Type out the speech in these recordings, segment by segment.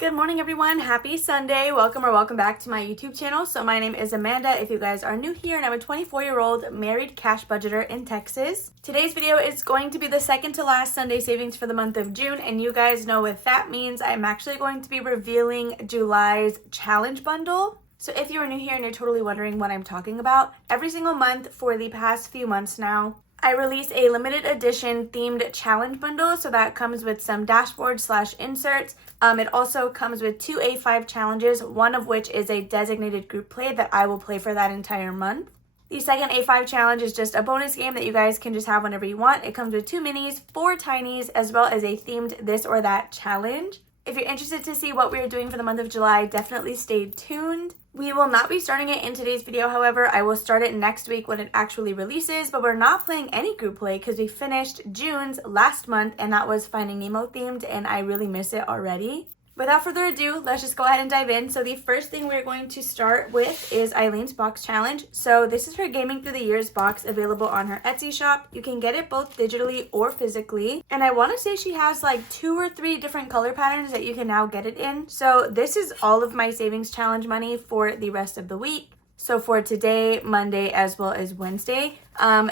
Good morning, everyone. Happy Sunday. Welcome back to my YouTube channel. So my name is Amanda if you guys are new here, and I'm a 24-year-old married cash budgeter in Texas. Today's video is going to be the second to last Sunday savings for the month of June, and you guys know what that means. I'm actually going to be revealing July's challenge bundle. So if you are new here and you're totally wondering what I'm talking about, every single month for the past few months now, I released a limited edition themed challenge bundle. So that comes with some dashboard / inserts. It also comes with 2 A5 challenges, one of which is a designated group play that I will play for that entire month. The second A5 challenge is just a bonus game that you guys can just have whenever you want. It comes with 2 minis, 4 tinies, as well as a themed this or that challenge. If you're interested to see what we are doing for the month of July, definitely stay tuned. We will not be starting it in today's video, however. I will start it next week when it actually releases, but we're not playing any group play because we finished June's last month, and that was Finding Nemo themed, and I really miss it already. Without further ado, let's just go ahead and dive in. So the first thing we're going to start with is Eileen's box challenge. So this is her Gaming Through the Years box available on her Etsy shop. You can get it both digitally or physically. And I want to say she has like 2 or 3 different color patterns that you can now get it in. So this is all of my savings challenge money for the rest of the week. So for today, Monday, as well as Wednesday.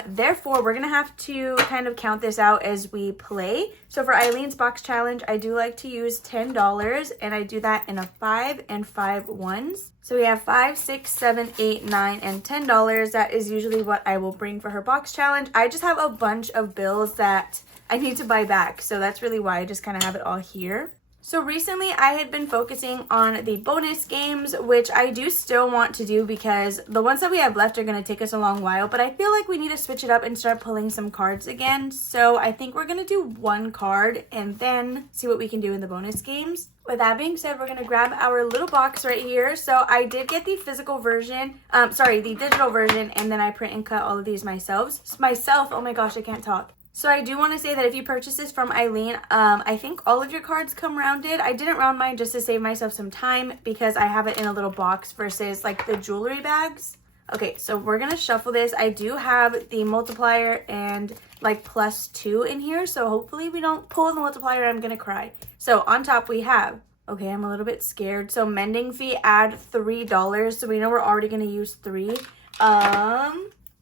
Therefore, we're going to have to kind of count this out as we play. So for Eileen's box challenge, I do like to use $10, and I do that in a 5 and 5 ones. So we have 5, 6, 7, 8, 9, and $10. That is usually what I will bring for her box challenge. I just have a bunch of bills that I need to buy back. So that's really why I just kind of have it all here. So recently I had been focusing on the bonus games, which I do still want to do because the ones that we have left are going to take us a long while, but I feel like we need to switch it up and start pulling some cards again. So I think we're going to do 1 card and then see what we can do in the bonus games. With that being said, we're going to grab our little box right here. So I did get the physical version, the digital version, and then I print and cut all of these myself. Oh my gosh, I can't talk. So I do want to say that if you purchase this from Eileen, I think all of your cards come rounded. I didn't round mine just to save myself some time because I have it in a little box versus like the jewelry bags. Okay, so we're going to shuffle this. I do have the multiplier and like +2 in here. So hopefully we don't pull the multiplier. I'm going to cry. So on top we have, okay, I'm a little bit scared. So mending fee, add $3. So we know we're already going to use 3.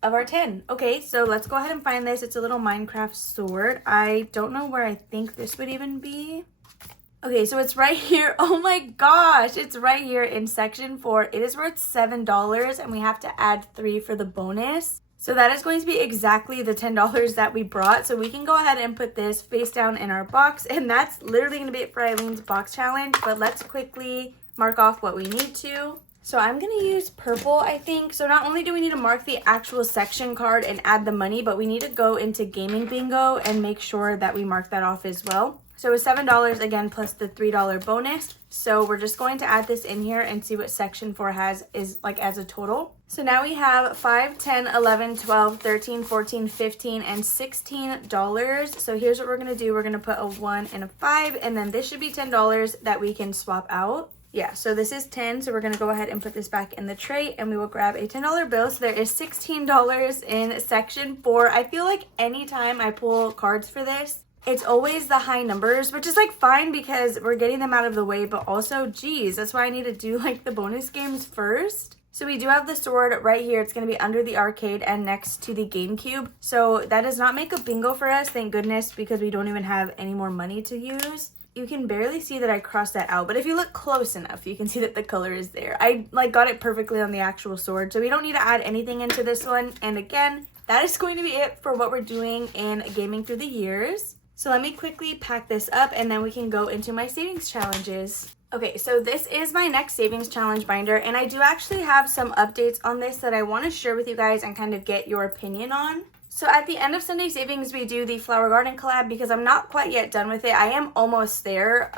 Of our 10. Okay, so let's go ahead and find this. It's a little Minecraft sword. I don't know where I think this would even be. Okay, so it's right here. Oh my gosh, it's right here in section 4. It is worth $7 and we have to add 3 for the bonus. So that is going to be exactly the $10 that we brought. So we can go ahead and put this face down in our box, and that's literally going to be it for Eileen's box challenge. But let's quickly mark off what we need to. So I'm going to use purple, I think. So not only do we need to mark the actual section card and add the money, but we need to go into gaming bingo and make sure that we mark that off as well. So it's $7 again plus the $3 bonus. So we're just going to add this in here and see what section 4 is like as a total. So now we have 5, 10, 11, 12, 13, 14, 15, and $16. So here's what we're going to do. We're going to put a 1 and a 5, and then this should be $10 that we can swap out. Yeah, so this is 10, so we're going to go ahead and put this back in the tray, and we will grab a $10 bill. So there is $16 in section 4. I feel like anytime I pull cards for this, it's always the high numbers, which is like fine because we're getting them out of the way, but also, geez, that's why I need to do like the bonus games first. So we do have the sword right here. It's going to be under the arcade and next to the GameCube. So that does not make a bingo for us, thank goodness, because we don't even have any more money to use. You can barely see that I crossed that out, but if you look close enough, you can see that the color is there. I like got it perfectly on the actual sword, so we don't need to add anything into this one. And again, that is going to be it for what we're doing in Gaming Through the Years. So let me quickly pack this up and then we can go into my savings challenges. Okay, so this is my next savings challenge binder, and I do actually have some updates on this that I want to share with you guys and kind of get your opinion on. So at the end of Sunday Savings, we do the Flower Garden collab because I'm not quite yet done with it. I am almost there.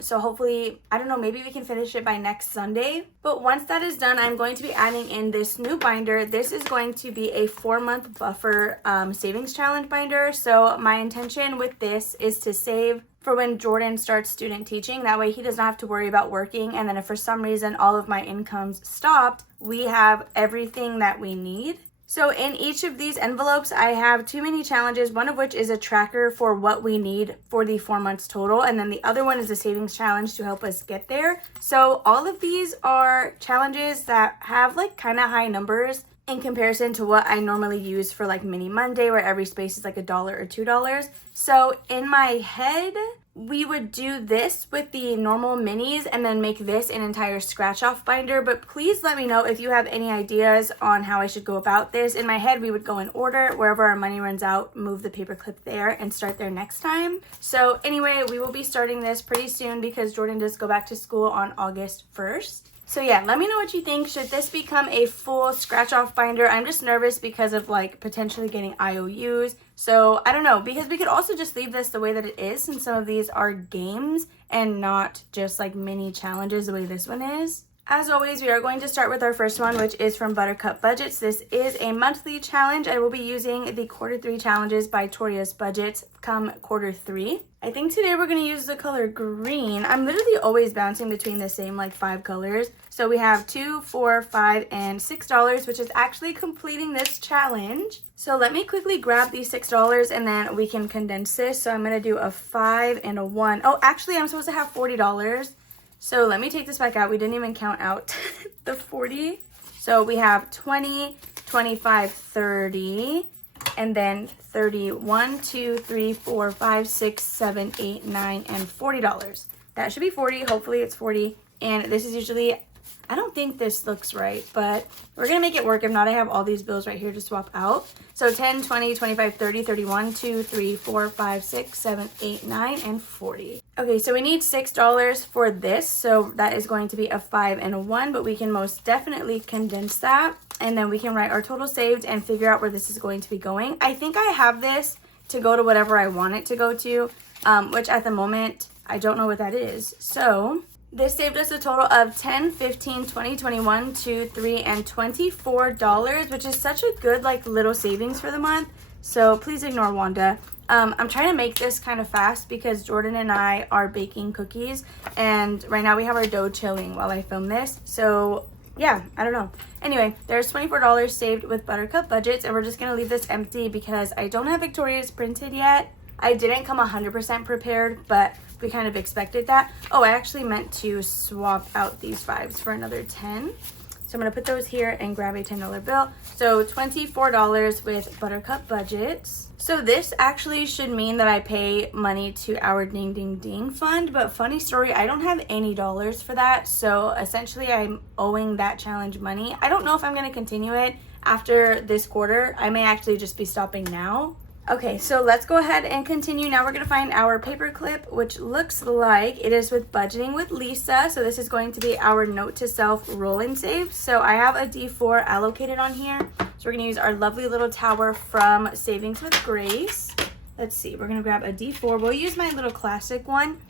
So hopefully, I don't know, maybe we can finish it by next Sunday. But once that is done, I'm going to be adding in this new binder. This is going to be a 4-month buffer savings challenge binder. So my intention with this is to save for when Jordan starts student teaching. That way he doesn't have to worry about working. And then if for some reason all of my incomes stopped, we have everything that we need. So in each of these envelopes, I have 2 mini challenges, one of which is a tracker for what we need for the 4 months total. And then the other one is a savings challenge to help us get there. So all of these are challenges that have like kind of high numbers in comparison to what I normally use for like Mini Monday, where every space is like $1 or $2. So in my head, we would do this with the normal minis and then make this an entire scratch off binder. But please let me know if you have any ideas on how I should go about this. In my head, we would go in order. Wherever our money runs out, move the paper clip there and start there next time. So anyway, we will be starting this pretty soon because Jordan does go back to school on August 1st. So yeah, let me know what you think. Should this become a full scratch off binder? I'm just nervous because of like potentially getting IOUs. So I don't know, because we could also just leave this the way that it is, since some of these are games and not just like mini challenges the way this one is. As always, we are going to start with our first one, which is from Buttercup Budgets. This is a monthly challenge. I will be using the Q3 challenges by Taurus Budgets come Q3. I think today we're going to use the color green. I'm literally always bouncing between the same like 5 colors. So we have $2, $4, $5, and $6, which is actually completing this challenge. So let me quickly grab these $6 and then we can condense this. So I'm going to do a 5 and a 1. Oh, actually, I'm supposed to have $40. So let me take this back out. We didn't even count out the 40. So we have 20, 25, 30, and then 30, 1, 2, 3, 4, 5, 6, 7, 8, 9, and $40. That should be 40. Hopefully it's 40. And this is usually, I don't think this looks right, but we're going to make it work. If not, I have all these bills right here to swap out. So 10, 20, 25, 30, 31, 2, 3, 4, 5, 6, 7, 8, 9, and 40. Okay, so we need $6 for this. So that is going to be a 5 and a 1, but we can most definitely condense that. And then we can write our total saved and figure out where this is going to be going. I think I have this to go to whatever I want it to go to, which at the moment, I don't know what that is. So this saved us a total of $10, $15, $20, $21, $2, $3, and $24, which is such a good like little savings for the month. So please ignore Wanda. I'm trying to make this kind of fast because Jordan and I are baking cookies, and right now we have our dough chilling while I film this. So yeah, I don't know. Anyway, there's $24 saved with Buttercup Budgets, and we're just gonna leave this empty because I don't have Victoria's printed yet. I didn't come 100% prepared, but we kind of expected that. Oh, I actually meant to swap out these 5s for another 10. So I'm going to put those here and grab a $10 bill. So $24 with Buttercup Budgets. So this actually should mean that I pay money to our Ding Ding Ding fund. But funny story, I don't have any dollars for that. So essentially I'm owing that challenge money. I don't know if I'm going to continue it after this quarter. I may actually just be stopping now. Okay, so let's go ahead and continue. Now we're going to find our paper clip, which looks like it is with Budgeting with Lisa. So this is going to be our note to self roll and save. So I have a D4 allocated on here. So we're going to use our lovely little tower from Savings with Grace. Let's see, we're going to grab a D4. We'll use my little classic one,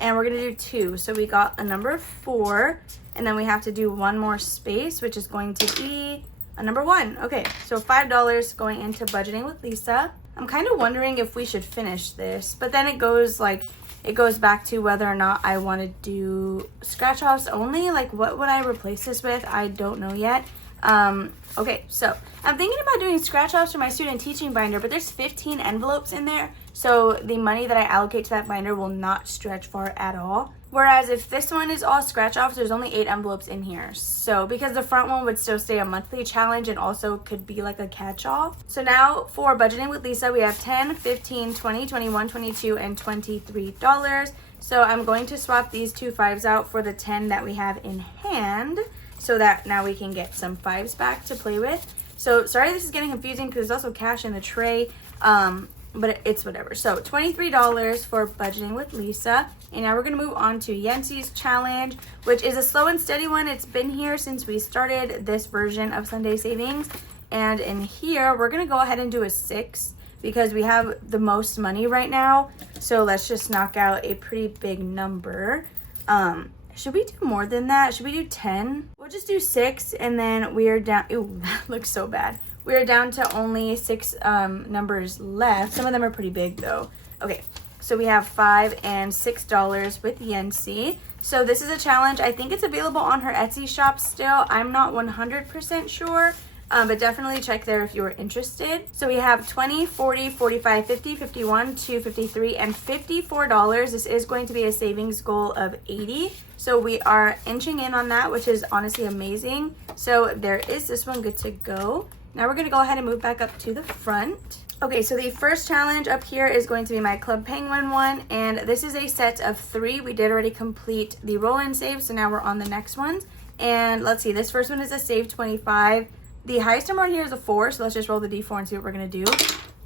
and we're going to do 2. So we got a number 4, and then we have to do one more space, which is going to be a number 1. Okay, so $5 going into Budgeting with Lisa. I'm kind of wondering if we should finish this, but then it goes back to whether or not I want to do scratch offs only. Like, what would I replace this with? I don't know yet. Okay, so I'm thinking about doing scratch offs for my student teaching binder, but there's 15 envelopes in there, so the money that I allocate to that binder will not stretch far at all. Whereas if this one is all scratch offs, there's only 8 envelopes in here. So because the front one would still stay a monthly challenge and also could be like a catch-all. So now for Budgeting with Lisa, we have $10, $15, $20, $21, $22, and $23. So I'm going to swap these 2 5s out for the 10 that we have in hand, so that now we can get some 5s back to play with. So sorry this is getting confusing because there's also cash in the tray, but it's whatever. So $23 for Budgeting with Lisa. And now we're going to move on to Yancey's challenge, which is a slow and steady one. It's been here since we started this version of Sunday Savings. And in here, we're going to go ahead and do a 6 because we have the most money right now. So let's just knock out a pretty big number. Should we do more than that? Should we do 10? We'll just do 6, and then we are down. Ooh, that looks so bad. We are down to only 6 numbers left. Some of them are pretty big though. Okay, so we have $5 and $6 with Yancey. So this is a challenge. I think it's available on her Etsy shop still. I'm not 100% sure. but definitely check there if you are interested. So we have 20, 40, 45, 50, 51, 2, 53, and $54. This is going to be a savings goal of 80. So we are inching in on that, which is honestly amazing. So there is this one good to go. Now we're going to go ahead and move back up to the front. Okay, so the first challenge up here is going to be my Club Penguin one, and this is a set of 3. We did already complete the roll-in save, so now we're on the next ones. And let's see, this first one is a save 25. The highest number on here is a 4, so let's just roll the d4 and see what we're going to do.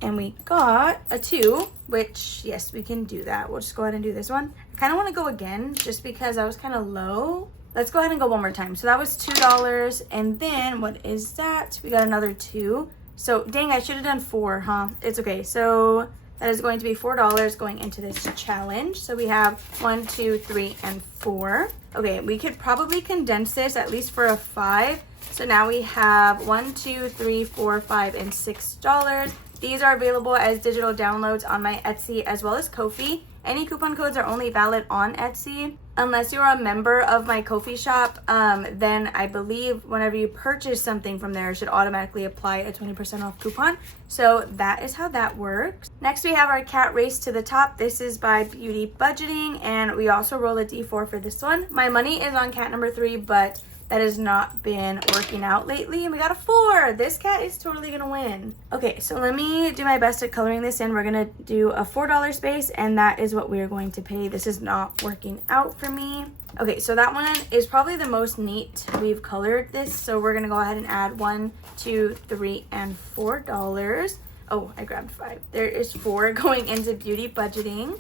And we got a 2, which, yes, we can do that. We'll just go ahead and do this one. I kind of want to go again just because I was kind of low. Let's go ahead and go one more time. So that was $2, and then what is that? We got another 2. So, dang, I should have done 4, huh? It's okay. So that is going to be $4 going into this challenge. So we have 1, 2, 3, and 4. Okay, we could probably condense this at least for a 5. So now we have 1, 2, 3, 4, 5, and $6. These are available as digital downloads on my Etsy as well as Ko-fi. Any coupon codes are only valid on Etsy. Unless you're a member of my Ko-fi shop, then I believe whenever you purchase something from there, it should automatically apply a 20% off coupon. So that is how that works. Next, we have our cat race to the top. This is by Beauty Budgeting, and we also roll a d4 for this one. My money is on cat number 3, but that has not been working out lately, and we got a 4. This cat is totally gonna win. Okay, so let me do my best at coloring this in. We're gonna do a $4 space, and that is what we're going to pay. This is not working out for me. Okay, so that one is probably the most neat we've colored this, so we're gonna go ahead and add 1, 2, 3, and $4. Oh, I grabbed 5. There is 4 going into Beauty Budgeting.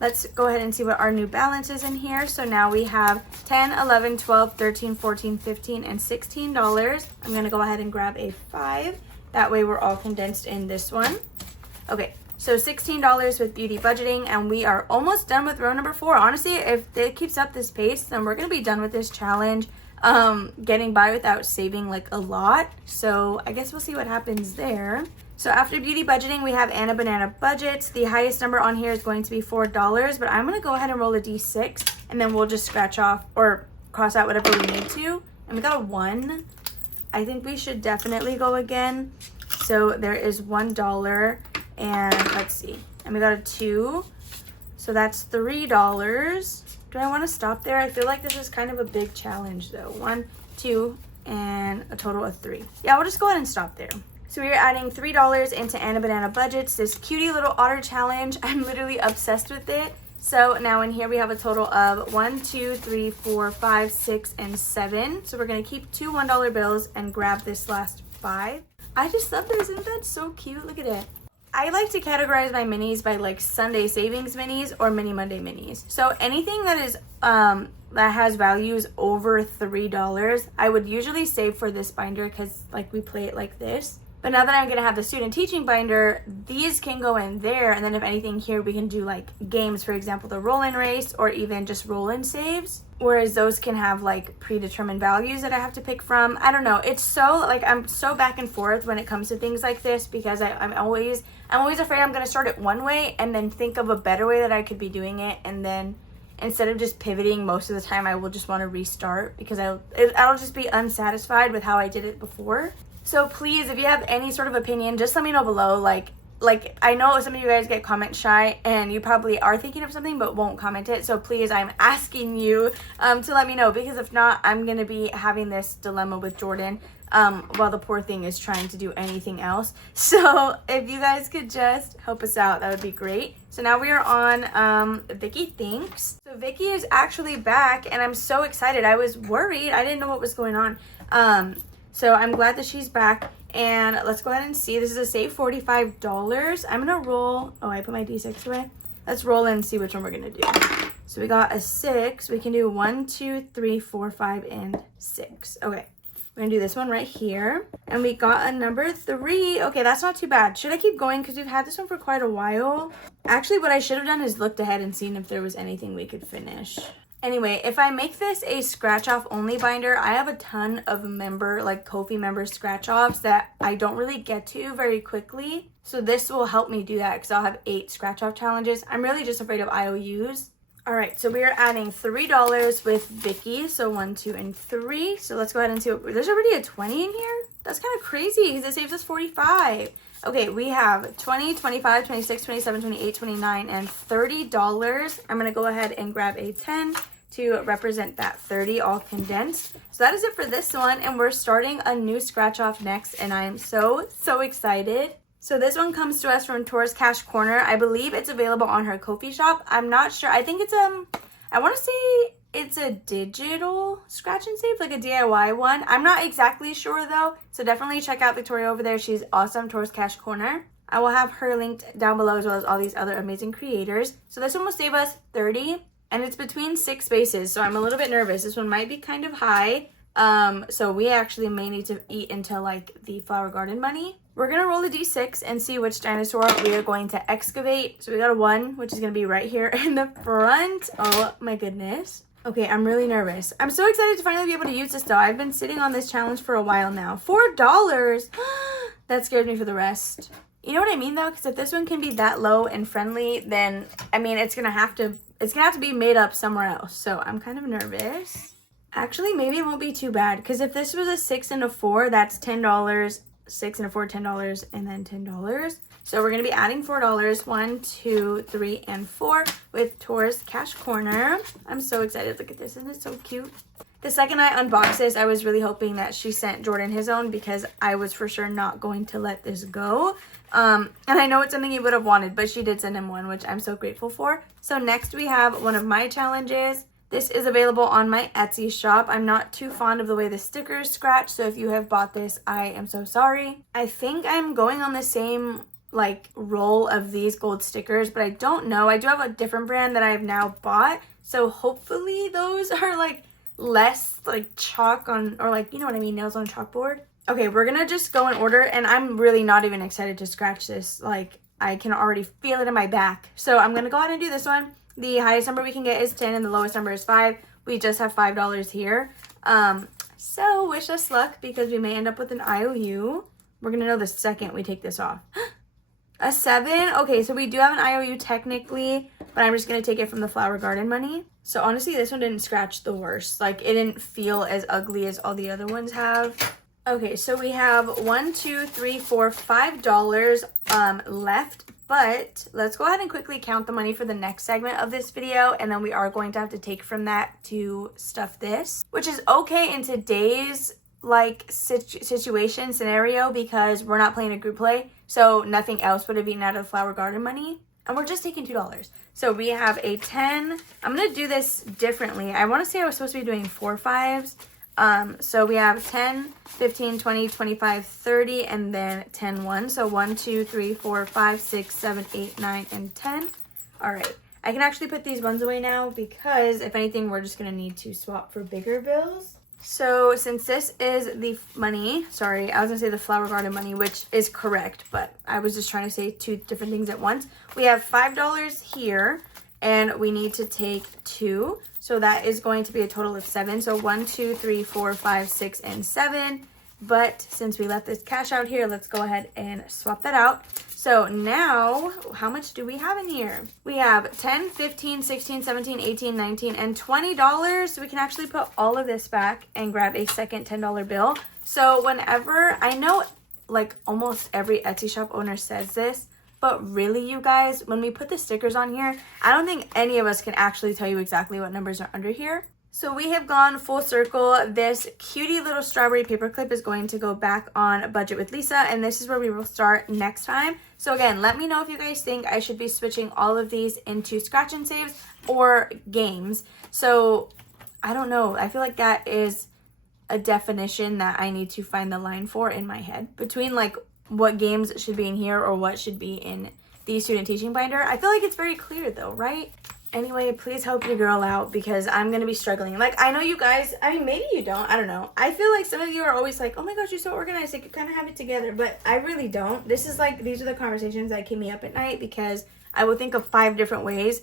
Let's go ahead and see what our new balance is in here. So now we have 10, 11, 12, 13, 14, 15, and $16. I'm going to go ahead and grab a 5. That way we're all condensed in this one. Okay, so $16 with Beauty Budgeting, and we are almost done with row number 4. Honestly, if it keeps up this pace, then we're going to be done with this challenge, getting by without saving like a lot. So I guess we'll see what happens there. So after Beauty Budgeting, we have Anna Banana Budgets. The highest number on here is going to be $4, but I'm going to go ahead and roll a d6, and then we'll just scratch off or cross out whatever we need to. And we got a 1. I think we should definitely go again. So there is $1, and let's see. And we got a 2, so that's $3. Do I want to stop there? I feel like this is kind of a big challenge though. 1, 2, and a total of 3. Yeah, we'll just go ahead and stop there. So we are adding $3 into Anna Banana Budgets, this cutie little otter challenge. I'm literally obsessed with it. So now in here we have a total of 1, 2, 3, 4, 5, 6, and 7. So we're going to keep 2 $1 bills and grab this last 5. I just love this. Isn't that so cute? Look at it. I like to categorize my minis by like Sunday savings minis or mini Monday minis. So anything that is that has values over $3, I would usually save for this binder because like we play it like this. But now that I'm going to have the student teaching binder, these can go in there. And then if anything here, we can do like games, for example, the roll-in race or even just roll-in saves. Whereas those can have like predetermined values that I have to pick from. I don't know. It's so like I'm so back and forth when it comes to things like this because I'm always afraid I'm going to start it one way and then think of a better way that I could be doing it. And then instead of just pivoting most of the time, I will just want to restart because I'll just be unsatisfied with how I did it before. So please, if you have any sort of opinion, just let me know below. Like I know some of you guys get comment shy and you probably are thinking of something but won't comment it. So please, I'm asking you to let me know because if not, I'm going to be having this dilemma with Jordan while the poor thing is trying to do anything else. So if you guys could just help us out, that would be great. So now we are on Vicki Thinks. So Vicki is actually back and I'm so excited. I was worried. I didn't know what was going on. So I'm glad that she's back, and let's go ahead and see. This is a save $45. I'm going to roll. Oh, I put my D6 away. Let's roll and see which one we're going to do. So we got a 6. We can do 1, 2, 3, 4, 5, and 6. Okay. We're going to do this one right here. And we got a number 3. Okay, that's not too bad. Should I keep going? Because we've had this one for quite a while. Actually, what I should have done is looked ahead and seen if there was anything we could finish. Anyway, if I make this a scratch-off only binder, I have a ton of Ko-fi member scratch-offs that I don't really get to very quickly. So this will help me do that because I'll have 8 scratch-off challenges. I'm really just afraid of IOUs. All right, so we are adding $3 with Vicki. So 1, 2, and 3. So let's go ahead and see what, there's already a 20 in here? That's kind of crazy because it saves us 45. Okay, we have 20, 25, 26, 27, 28, 29, and $30. I'm going to go ahead and grab a 10 to represent that 30 all condensed. So that is it for this one, and we're starting a new scratch off next, and I am so excited. So this one comes to us from Taurus Cash Corner. I believe it's available on her Ko-fi shop. I'm not sure. I think it's I want to say it's a digital scratch and save, like a DIY one. I'm not exactly sure though. So definitely check out Victoria over there. She's awesome, Taurus Cash Corner. I will have her linked down below as well as all these other amazing creators. So this one will save us 30 and it's between 6 spaces. So I'm a little bit nervous. This one might be kind of high. So we actually may need to eat into like the flower garden money. We're going to roll a d6 and see which dinosaur we are going to excavate. So we got a 1, which is going to be right here in the front. Oh my goodness. Okay, I'm really nervous. I'm so excited to finally be able to use this though. I've been sitting on this challenge for a while now. $4? That scared me for the rest. You know what I mean though? Because if this one can be that low and friendly, then I mean it's gonna have to be made up somewhere else. So I'm kind of nervous. Actually, maybe it won't be too bad. Because if this was a 6 and a 4, that's $10. 6 and a 4, $10, and then $10. So we're going to be adding $4, 1, 2, 3, and 4 with Taurus Cash Corner. I'm so excited. Look at this. Isn't it so cute? The second I unboxed this, I was really hoping that she sent Jordan his own because I was for sure not going to let this go. And I know it's something he would have wanted, but she did send him one, which I'm so grateful for. So next we have one of my challenges. This is available on my Etsy shop. I'm not too fond of the way the stickers scratch, so if you have bought this, I am so sorry. I think I'm going on the same like roll of these gold stickers, but I don't know. I do have a different brand that I have now bought, so hopefully those are like less like chalk on, or like, you know what I mean, nails on a chalkboard. Okay, we're gonna just go in order, and I'm really not even excited to scratch this. Like, I can already feel it in my back. So I'm gonna go ahead and do this one. The highest number we can get is 10 and the lowest number is 5. We just have $5 here. So wish us luck because we may end up with an IOU. We're going to know the second we take this off. A 7? Okay, so we do have an IOU technically, but I'm just going to take it from the flower garden money. So honestly, this one didn't scratch the worst. Like, it didn't feel as ugly as all the other ones have. Okay, so we have $1, $2, $3, $4, $5 left. But let's go ahead and quickly count the money for the next segment of this video. And then we are going to have to take from that to stuff this. Which is okay in today's like situation scenario because we're not playing a group play. So nothing else would have eaten out of the flower garden money. And we're just taking $2. So we have a 10. I'm going to do this differently. I want to say I was supposed to be doing 4 5s. So we have 10, 15, 20, 25, 30, and then 10 1. So 1, 2, 3, 4, 5, 6, 7, 8, 9, and 10. All right. I can actually put these ones away now because if anything, we're just going to need to swap for bigger bills. So since this is the money, sorry, I was going to say the flower garden money, which is correct, but I was just trying to say 2 different things at once. We have $5 here. And we need to take 2. So that is going to be a total of 7. So 1, 2, 3, 4, 5, 6, and 7. But since we left this cash out here, let's go ahead and swap that out. So now, how much do we have in here? We have 10, 15, 16, 17, 18, 19, and $20. So we can actually put all of this back and grab a second $10 bill. So whenever, I know like almost every Etsy shop owner says this, but really, you guys, when we put the stickers on here, I don't think any of us can actually tell you exactly what numbers are under here. So we have gone full circle. This cutie little strawberry paperclip is going to go back on Budget with Lisa, and this is where we will start next time. So again, let me know if you guys think I should be switching all of these into scratch and saves or games. So I don't know. I feel like that is a definition that I need to find the line for in my head between like what games should be in here or what should be in the student teaching binder. I feel like it's very clear though, right? Anyway, please help your girl out because I'm going to be struggling. Like, I know you guys, I mean, maybe you don't. I don't know. I feel like some of you are always like, oh my gosh, you're so organized. Like, you kind of have it together. But I really don't. This is like, these are the conversations that keep me up at night because I will think of 5 different ways.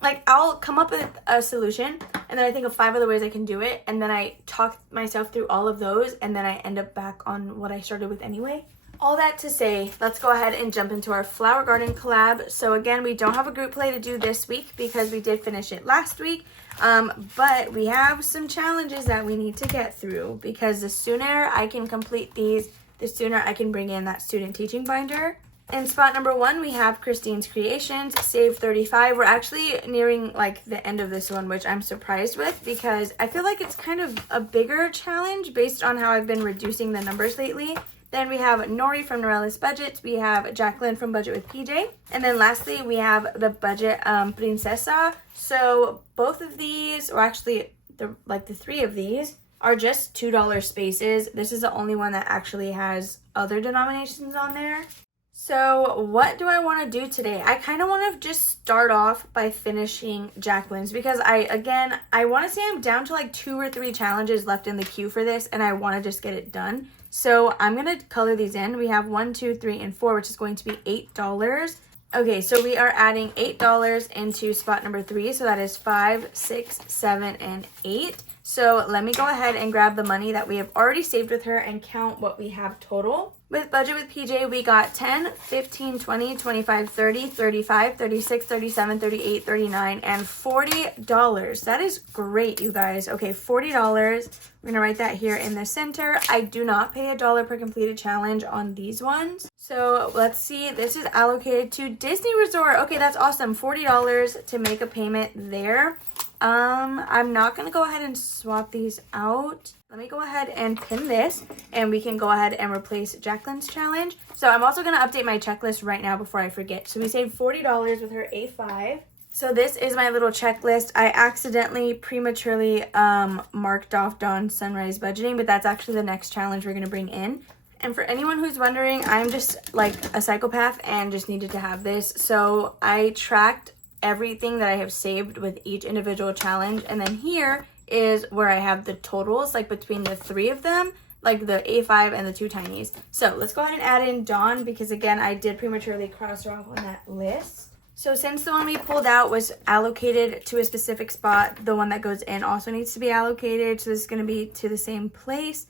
Like, I'll come up with a solution and then I think of 5 other ways I can do it. And then I talk myself through all of those. And then I end up back on what I started with anyway. All that to say, let's go ahead and jump into our flower garden collab. So again, we don't have a group play to do this week because we did finish it last week. But we have some challenges that we need to get through, because the sooner I can complete these, the sooner I can bring in that student teaching binder. In spot number 1, we have Christine's Creations, save 35. We're actually nearing like the end of this one, which I'm surprised with because I feel like it's kind of a bigger challenge based on how I've been reducing the numbers lately. Then we have Nori from Norella's Budgets. We have Jacqueline from Budget with PJ. And then lastly, we have the Budget Princesa. So both of these, or actually the 3 of these, are just $2 spaces. This is the only one that actually has other denominations on there. So what do I want to do today? I kind of want to just start off by finishing Jacqueline's, because I want to say I'm down to like 2 or 3 challenges left in the queue for this, and I want to just get it done. So I'm going to color these in. We have 1, 2, 3, and 4, which is going to be $8. Okay, so we are adding $8 into spot number 3. So that is 5, 6, 7, and 8. So let me go ahead and grab the money that we have already saved with her and count what we have total. With Budget with PJ, we got 10, 15, 20, 25, 30, 35, 36, 37, 38, 39, and $40. That is great, you guys. Okay, $40. We're going to write that here in the center. I do not pay $1 per completed challenge on these ones. So let's see. This is allocated to Disney Resort. Okay, that's awesome. $40 to make a payment there. I'm not going to go ahead and swap these out. Let me go ahead and pin this, and we can go ahead and replace Jacqueline's challenge. So I'm also going to update my checklist right now before I forget. So we saved $40 with her A5. So this is my little checklist. I accidentally prematurely marked off Dawn's Sunrise Budgeting, but that's actually the next challenge we're going to bring in. And for anyone who's wondering, I'm just like a psychopath and just needed to have this. So I tracked everything that I have saved with each individual challenge, and then here is where I have the totals, like between the 3 of them, like the A5 and the 2 tinies. So let's go ahead and add in Dawn, because again, I did prematurely cross her off on that list. So since the one we pulled out was allocated to a specific spot, the one that goes in also needs to be allocated. So this is going to be to the same place.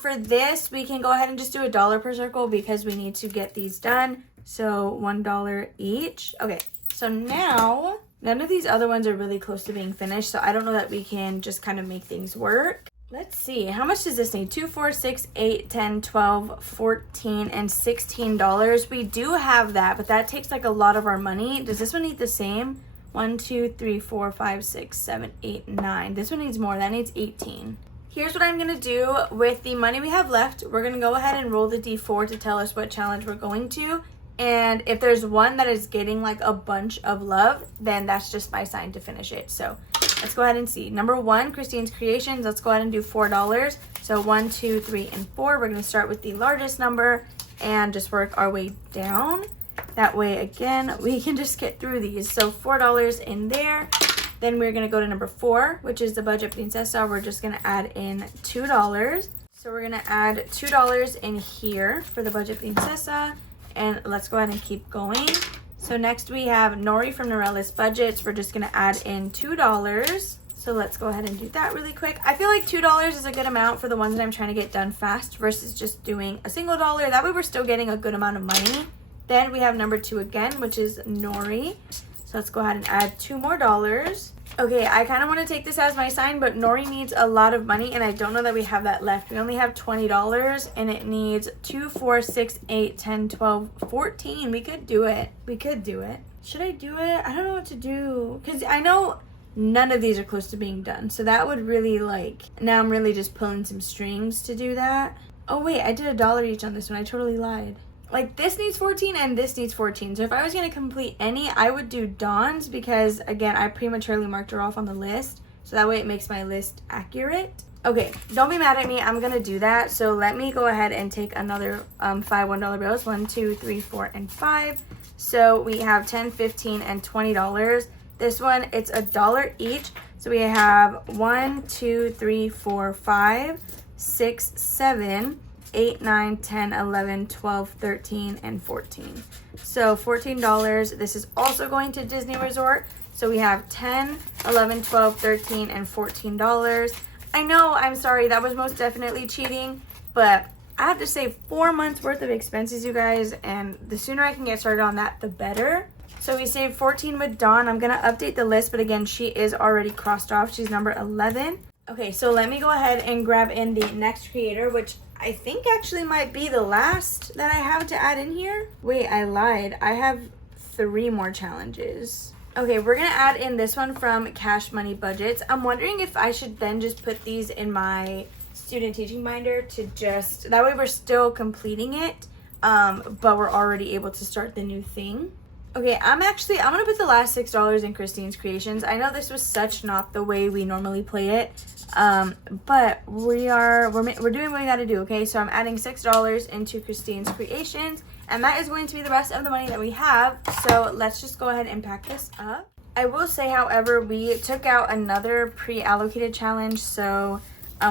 For this, we can go ahead and just do $1 per circle because we need to get these done. So $1 each. Okay, so now none of these other ones are really close to being finished, so I don't know that we can just kind of make things work. Let's see. How much does this need? 2, 4, 6, 8, 10, 12, 14, and $16. We do have that, but that takes like a lot of our money. Does this one need the same? 1, 2, 3, 4, 5, 6, 7, 8, 9. This one needs more. That needs 18. Here's what I'm going to do with the money we have left. We're going to go ahead and roll the D4 to tell us what challenge we're going to. And if there's one that is getting like a bunch of love, then that's just my sign to finish it. So let's go ahead and see. Number 1, Christine's Creations. Let's go ahead and do $4. So 1, 2, 3, and 4. We're going to start with the largest number and just work our way down. That way, again, we can just get through these. So $4 in there. Then we're going to go to number 4, which is the Budget Princesa. We're just going to add in $2. So we're going to add $2 in here for the Budget Princesa. And let's go ahead and keep going. So next we have Nori from Norella's Budgets. We're just going to add in $2. So let's go ahead and do that really quick. I feel like $2 is a good amount for the ones that I'm trying to get done fast versus just doing a single dollar. That way we're still getting a good amount of money. Then we have number 2 again, which is Nori. So let's go ahead and add $2 more. Okay, I kind of want to take this as my sign, but Nori needs a lot of money, and I don't know that we have that left. We only have $20, and it needs 2, 4, 6, 8, 10, 12, 14. We could do it. We could do it. Should I do it? I don't know what to do, because I know none of these are close to being done. So that would really now I'm really just pulling some strings to do that. Oh wait, I did $1 each on this one. I totally lied. Like this needs 14 and this needs 14. So if I was going to complete any, I would do Dawn's because again, I prematurely marked her off on the list. So that way it makes my list accurate. Okay, don't be mad at me. I'm going to do that. So let me go ahead and take another 5 $1 bills. 1, 2, 3, 4, and 5. So we have 10, 15, and $20. This one, it's $1 each. So we have 1, 2, 3, 4, 5, 6, 7, 8, 9, 10, 11, 12, 13, and 14. So $14. This is also going to Disney Resort. So we have 10, 11, 12, 13, and $14. I know, I'm sorry, that was most definitely cheating, but I have to save 4 months worth of expenses, you guys, and the sooner I can get started on that, the better. So we saved 14 with Dawn. I'm gonna update the list, but again, she is already crossed off. She's number 11. Okay, so let me go ahead and grab in the next creator, which I think actually might be the last that I have to add in here. Wait, I lied. I have 3 more challenges. Okay, we're gonna add in this one from Cash Money Budgets. I'm wondering if I should then just put these in my student teaching binder to just, that way we're still completing it, but we're already able to start the new thing. Okay, I'm gonna put the last $6 in Christine's Creations. I know this was such not the way we normally play it, but we're doing what we gotta do, okay? So I'm adding $6 into Christine's Creations, and that is going to be the rest of the money that we have. So let's just go ahead and pack this up. I will say, however, we took out another pre-allocated challenge, so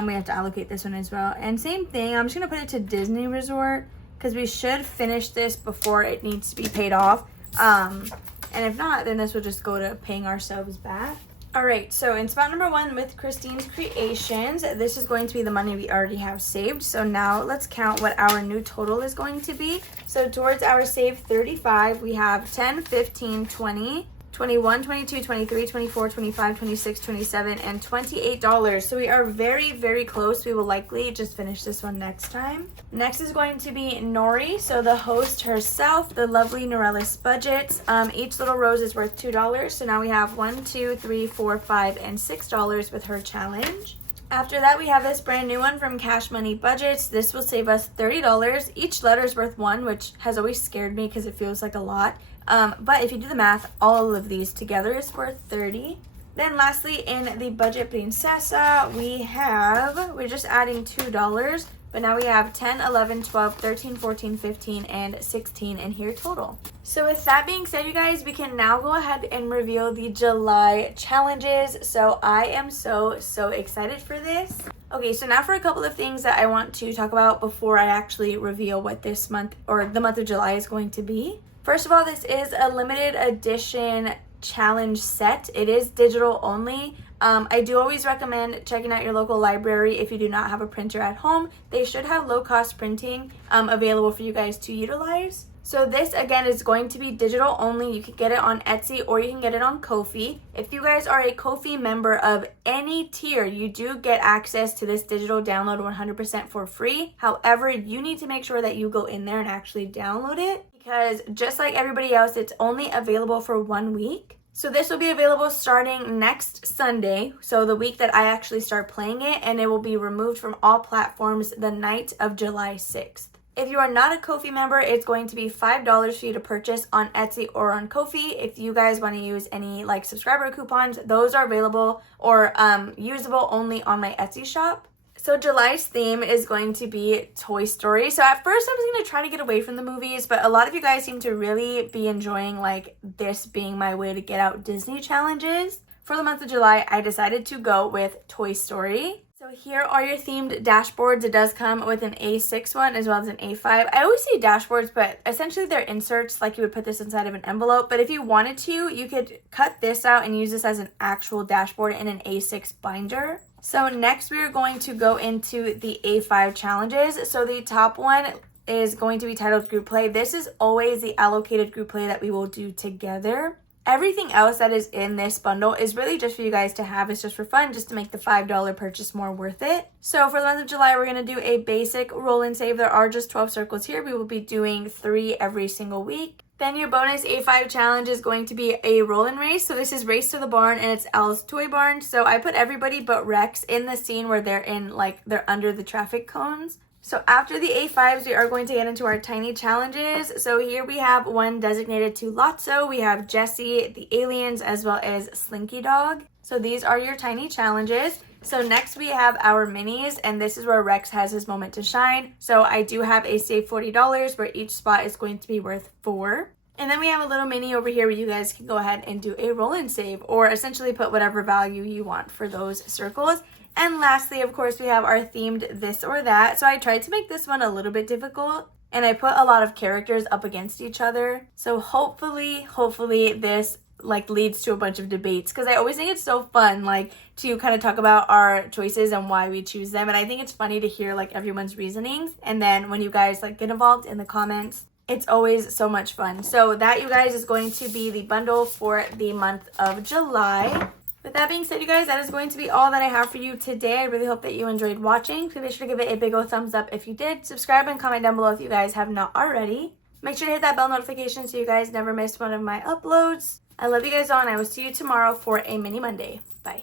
we have to allocate this one as well. And same thing, I'm just gonna put it to Disney Resort because we should finish this before it needs to be paid off. And if not, then this will just go to paying ourselves back. All right, so in spot number 1 with Christine's Creations, this is going to be the money we already have saved. So now let's count what our new total is going to be. So towards our save 35, we have 10, 15, 20, 21, 22, 23, 24, 25, 26, 27, and $28. So we are very, very close. We will likely just finish this one next time. Next is going to be Nori, so the host herself, the lovely Norellis Budgets. Each little rose is worth $2. So now we have 1, 2, 3, 4, 5, and $6 with her challenge. After that, we have this brand new one from Cash Money Budgets. This will save us $30. Each letter is worth 1, which has always scared me because it feels like a lot. But if you do the math, all of these together is worth 30. Then lastly, in the Budget Princesa, we're just adding $2, but now we have 10, 11, 12, 13, 14, 15, and 16 in here total. So with that being said, you guys, we can now go ahead and reveal the July challenges. So I am so excited for this. Okay, so now for a couple of things that I want to talk about before I actually reveal what this month or the month of July is going to be. First of all, this is a limited edition challenge set. It is digital only. I do always recommend checking out your local library if you do not have a printer at home. They should have low-cost printing available for you guys to utilize. So this, again, is going to be digital only. You can get it on Etsy or you can get it on Ko-fi. If you guys are a Ko-fi member of any tier, you do get access to this digital download 100% for free. However, you need to make sure that you go in there and actually download it, because just like everybody else, it's only available for 1 week. So this will be available starting next Sunday, so the week that I actually start playing it, and it will be removed from all platforms the night of July 6th. If you are not a Ko-fi member, it's going to be $5 for you to purchase on Etsy or on Ko-fi. If you guys want to use any like subscriber coupons, those are available or usable only on my Etsy shop. So July's theme is going to be Toy Story. So at first I was going to try to get away from the movies, but a lot of you guys seem to really be enjoying like this being my way to get out Disney challenges. For the month of July, I decided to go with Toy Story. So here are your themed dashboards. It does come with an A6 one as well as an A5. I always say dashboards, but essentially they're inserts, like you would put this inside of an envelope. But if you wanted to, you could cut this out and use this as an actual dashboard in an A6 binder. So next we are going to go into the A5 challenges. So the top one is going to be titled Group Play. This is always the allocated group play that we will do together. Everything else that is in this bundle is really just for you guys to have. It's just for fun, just to make the $5 purchase more worth it. So for the month of July, we're going to do a basic roll and save. There are just 12 circles here. We will be doing 3 every single week. Then your bonus A5 challenge is going to be a roll and race. So this is Race to the Barn and it's Al's Toy Barn. So I put everybody but Rex in the scene where they're under the traffic cones. So after the A5s, we are going to get into our tiny challenges. So here we have one designated to Lotso. We have Jessie, the Eileens, as well as Slinky Dog. So these are your tiny challenges. So next we have our minis, and this is where Rex has his moment to shine. So I do have a save $40 where each spot is going to be worth 4. And then we have a little mini over here where you guys can go ahead and do a roll and save, or essentially put whatever value you want for those circles. And lastly, of course, we have our themed this or that. So I tried to make this one a little bit difficult, and I put a lot of characters up against each other. So hopefully this like leads to a bunch of debates, because I always think it's so fun like to kind of talk about our choices and why we choose them. And I think it's funny to hear like everyone's reasonings, and then when you guys like get involved in the comments, it's always so much fun. So that, you guys, is going to be the bundle for the month of July. With that being said, you guys, that is going to be all that I have for you today. I really hope that you enjoyed watching. Please make sure to give it a big old thumbs up if you did. Subscribe and comment down below if you guys have not already. Make sure to hit that bell notification so you guys never miss one of my uploads. I love you guys all, and I will see you tomorrow for a mini Monday. Bye.